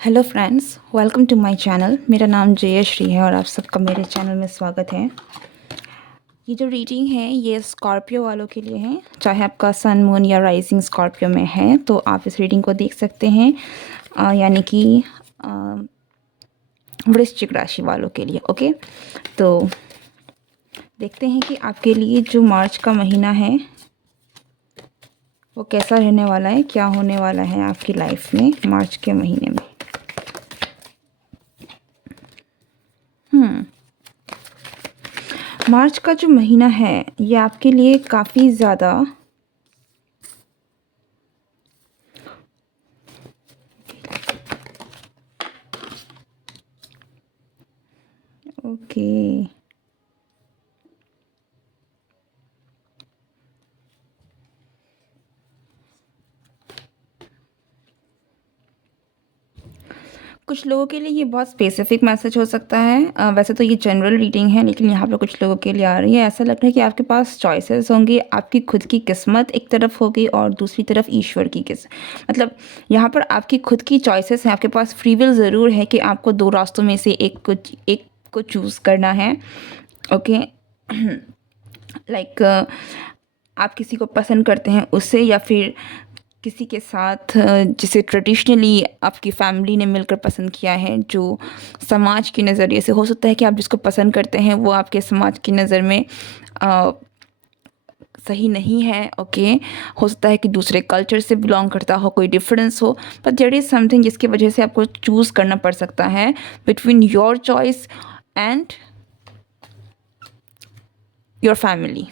Hello friends, welcome to my channel. मेरा नाम जयश्री है और आप सबका मेरे चैनल में स्वागत है। ये जो रीडिंग है ये स्कॉर्पियो वालों के लिए है। चाहे आपका सन मून या राइजिंग स्कॉर्पियो में है तो आप इस रीडिंग को देख सकते हैं। यानी कि वृश्चिक राशि वालों के लिए। ओके, तो देखते हैं कि आपके लिए जो मार्च का महीना है वो कैसा रहने वाला है, क्या होने वाला है आपकी लाइफ में मार्च के महीने में। मार्च का जो महीना है ये आपके लिए काफ़ी ज़्यादा ओके कुछ लोगों के लिए ये बहुत स्पेसिफिक मैसेज हो सकता है। वैसे तो ये जनरल रीडिंग है, लेकिन यहाँ पे कुछ लोगों के लिए आ रही है। ऐसा लग रहा है कि आपके पास चॉइसेस होंगी। आपकी खुद की किस्मत एक तरफ होगी और दूसरी तरफ ईश्वर की किस्मत। मतलब यहाँ पर आपकी खुद की चॉइसेस हैं, आपके पास फ्री विल ज़रूर है कि आपको दो रास्तों में से एक को चूज़ करना है। ओके लाइक आप किसी को पसंद करते हैं उससे, या फिर किसी के साथ जिसे ट्रेडिशनली आपकी फैमिली ने मिलकर पसंद किया है, जो समाज के नज़रिए से हो सकता है कि आप जिसको पसंद करते हैं वो आपके समाज की नज़र में सही नहीं है। ओके, हो सकता है कि दूसरे कल्चर से बिलोंग करता हो, कोई डिफरेंस हो, पर देयर इज़ समथिंग जिसकी वजह से आपको चूज़ करना पड़ सकता है between your choice and your family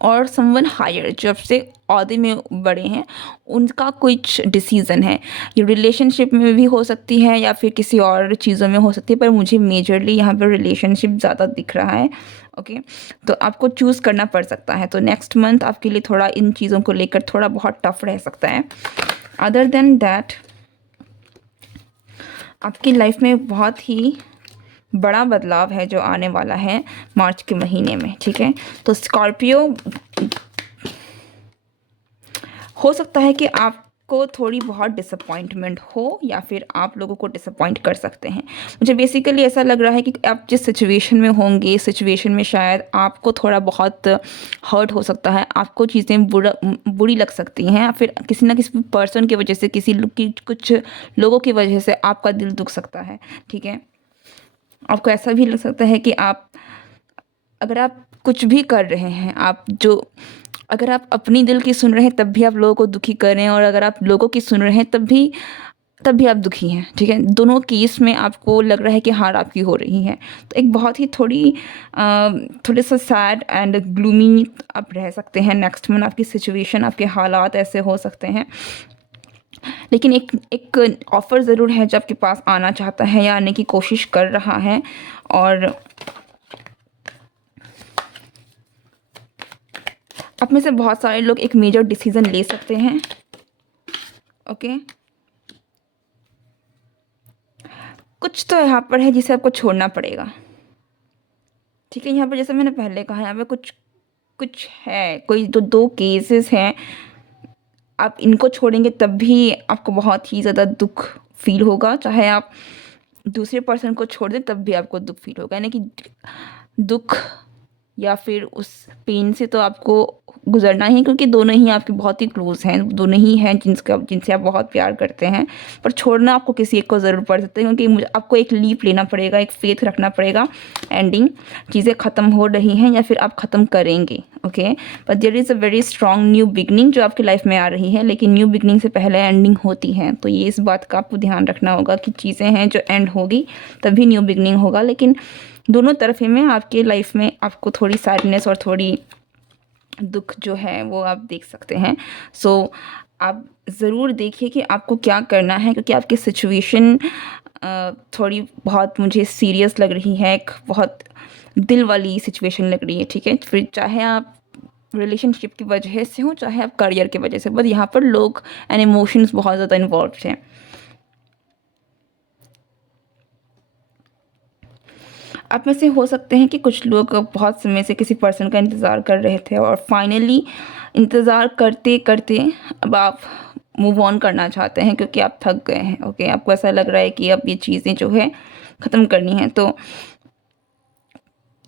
और समवन हायर, जो आपसे औहदे में बड़े हैं, उनका कुछ डिसीज़न है। ये रिलेशनशिप में भी हो सकती है या फिर किसी और चीज़ों में हो सकती है, पर मुझे मेजरली यहाँ पर रिलेशनशिप ज़्यादा दिख रहा है। ओके, तो आपको चूज़ करना पड़ सकता है। तो नेक्स्ट मंथ आपके लिए थोड़ा इन चीज़ों को लेकर थोड़ा बहुत टफ रह सकता है। अदर देन दैट आपकी लाइफ में बहुत ही बड़ा बदलाव है जो आने वाला है मार्च के महीने में। ठीक है, तो स्कॉर्पियो, हो सकता है कि आपको थोड़ी बहुत डिसअपॉइंटमेंट हो या फिर आप लोगों को डिसअपॉइंट कर सकते हैं। मुझे बेसिकली ऐसा लग रहा है कि आप जिस सिचुएशन में होंगे, सिचुएशन में शायद आपको थोड़ा बहुत हर्ट हो सकता है, आपको चीज़ें बुरी लग सकती हैं, या फिर किसी ना किसी पर्सन की वजह से, कुछ लोगों की वजह से आपका दिल दुख सकता है। ठीक है, आपको ऐसा भी लग सकता है कि अगर आप कुछ भी कर रहे हैं, अगर आप अपनी दिल की सुन रहे हैं तब भी आप लोगों को दुखी कर रहे हैं, और अगर आप लोगों की सुन रहे हैं तब भी आप दुखी हैं। ठीक है, दोनों केस में आपको लग रहा है कि हार आपकी हो रही है। तो एक बहुत ही थोड़े सा सैड एंड ग्लूमी आप रह सकते हैं नेक्स्ट मंथ। आपकी सिचुएशन, आपके हालात ऐसे हो सकते हैं, लेकिन एक ऑफ़र ज़रूर है जो आपके पास आना चाहता है या आने की कोशिश कर रहा है। और आप में से बहुत सारे लोग एक मेजर डिसीज़न ले सकते हैं। ओके, कुछ तो यहाँ पर है जिसे आपको छोड़ना पड़ेगा। ठीक है, यहाँ पर जैसे मैंने पहले कहा, यहाँ पे कुछ कुछ है, कोई तो दो केसेस हैं। आप इनको छोड़ेंगे तब भी आपको बहुत ही ज़्यादा दुख फील होगा, चाहे आप दूसरे पर्सन को छोड़ दें तब भी आपको दुख फील होगा। यानी कि दुख या फिर उस पेन से तो आपको गुजरना ही है, क्योंकि दोनों ही आपके बहुत ही क्लोज़ हैं, दोनों ही हैं जिनसे आप बहुत प्यार करते हैं। पर छोड़ना आपको किसी एक को ज़रूर पड़ सकता है, क्योंकि मुझे आपको एक लीप लेना पड़ेगा, एक फ़ेथ रखना पड़ेगा। एंडिंग चीज़ें ख़त्म हो रही हैं या फिर आप ख़त्म करेंगे। Okay, but there is a very strong new beginning जो आपकी लाइफ में आ रही है, लेकिन न्यू बिगनिंग से पहले एंडिंग होती है। तो ये इस बात का आपको ध्यान रखना होगा कि चीज़ें हैं जो एंड होगी तभी न्यू बिगनिंग होगा। लेकिन दोनों तरफ ही में आपके लाइफ में आपको थोड़ी सैडनेस और थोड़ी दुख जो है वो आप देख सकते हैं। सो आप ज़रूर देखिए कि आपको क्या करना है, क्योंकि आपकी सिचुएशन थोड़ी बहुत मुझे सीरियस लग रही है, एक बहुत दिल वाली सिचुएशन लग रही है। ठीक है, फिर चाहे आप रिलेशनशिप की वजह से हो, चाहे आप करियर की वजह से, बट यहाँ पर लोग एंड इमोशंस बहुत ज़्यादा इन्वॉल्व हैं। आप में से हो सकते हैं कि कुछ लोग बहुत समय से किसी पर्सन का इंतज़ार कर रहे थे और फाइनली इंतज़ार करते करते अब आप मूव ऑन करना चाहते हैं क्योंकि आप थक गए हैं। ओके, आपको ऐसा लग रहा है कि अब ये चीज़ें जो है ख़त्म करनी है। तो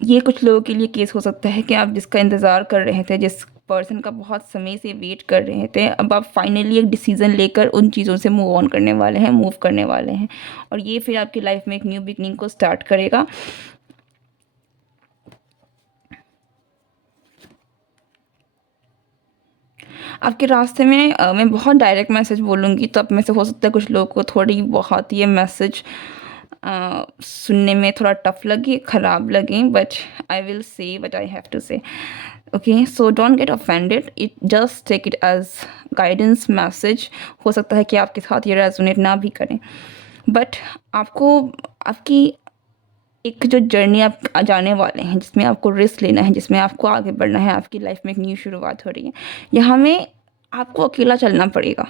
ये कुछ लोगों के लिए केस हो सकता है कि आप जिसका इंतज़ार कर रहे थे, जिस पर्सन का बहुत समय से वेट कर रहे थे, अब आप फाइनली एक डिसीज़न लेकर उन चीज़ों से मूव ऑन करने वाले हैं, मूव करने वाले हैं, और ये फिर आपकी लाइफ में एक न्यू बिगनिंग को स्टार्ट करेगा। आपके रास्ते में मैं बहुत डायरेक्ट मैसेज बोलूँगी तो आप में से हो सकता है कुछ लोगों को थोड़ी बहुत ये मैसेज सुनने में थोड़ा टफ लगे, ख़राब लगे, but I will say what I have to say. Okay, so don't get offended, it just take it as guidance message. हो सकता है कि आपके साथ ये रेजोनेट ना भी करें, बट आपको आपकी एक जो जर्नी आप जाने वाले हैं, जिसमें आपको रिस्क लेना है, जिसमें आपको आगे बढ़ना है, आपकी लाइफ में एक न्यू शुरुआत हो रही है, यहाँ में आपको अकेला चलना पड़ेगा।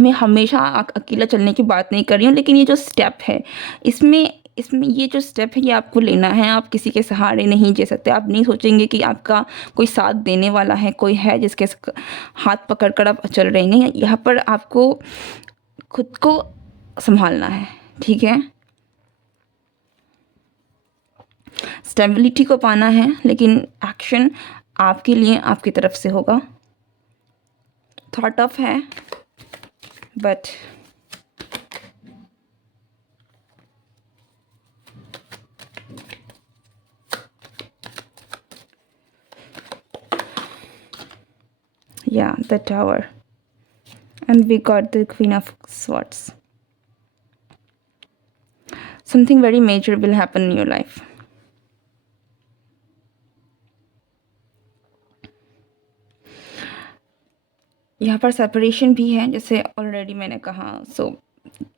मैं हमेशा अकेला चलने की बात नहीं कर रही हूँ, लेकिन ये जो स्टेप है, इसमें इसमें ये जो स्टेप है ये आपको लेना है। आप किसी के सहारे नहीं जी सकते। आप नहीं सोचेंगे कि आपका कोई साथ देने वाला है, कोई है जिसके हाथ पकड़ कर आप चल रहे हैं। यहाँ पर आपको खुद को संभालना है, ठीक है। स्टेबिलिटी को पाना है, लेकिन एक्शन आपके लिए आपकी तरफ से होगा। थोड़ा टफ है, but yeah, the tower, and we got the Queen of Swords. Something very major will happen in your life. यहाँ पर सेपरेशन भी है, जैसे ऑलरेडी मैंने कहा। So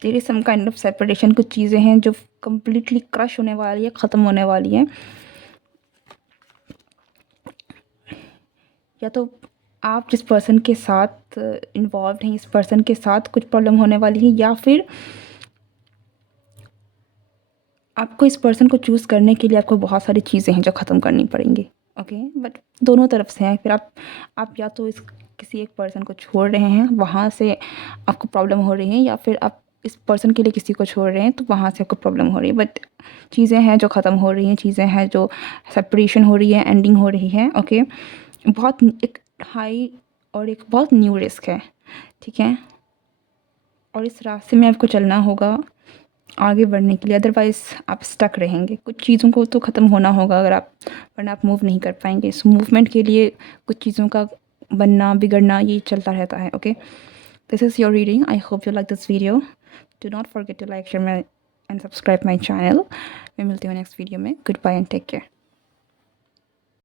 there is some kind of separation. कुछ चीज़ें हैं जो कम्प्लीटली क्रश होने वाली है, ख़त्म होने वाली है। या तो आप जिस पर्सन के साथ इन्वॉल्व हैं, इस पर्सन के साथ कुछ प्रॉब्लम होने वाली है, या फिर आपको इस पर्सन को चूज़ करने के लिए आपको बहुत सारी चीज़ें हैं जो ख़त्म करनी पड़ेंगी। ओके, बट दोनों तरफ से हैं। फिर आप या तो इस किसी एक पर्सन को छोड़ रहे हैं, वहाँ से आपको प्रॉब्लम हो रही है, या फिर आप इस पर्सन के लिए किसी को छोड़ रहे हैं तो वहाँ से आपको प्रॉब्लम हो रही है। बट चीज़ें हैं जो ख़त्म हो रही हैं, चीज़ें हैं जो सेपरेशन हो रही है, एंडिंग हो रही है। ओके, बहुत एक हाई और एक बहुत न्यू रिस्क है, ठीक है। और इस रास्ते में आपको चलना होगा आगे बढ़ने के लिए, अदरवाइज़ आप स्टक रहेंगे। कुछ चीज़ों को तो ख़त्म होना होगा अगर आप, वरना आप मूव नहीं कर पाएंगे। इस मूवमेंट के लिए कुछ चीज़ों का बनना बिगड़ना ये चलता रहता है। Okay, this is your reading. I hope you like this video. Do not forget to like, share my and subscribe my channel. मैं मिलती हूँ नेक्स्ट वीडियो में। Good bye and take care.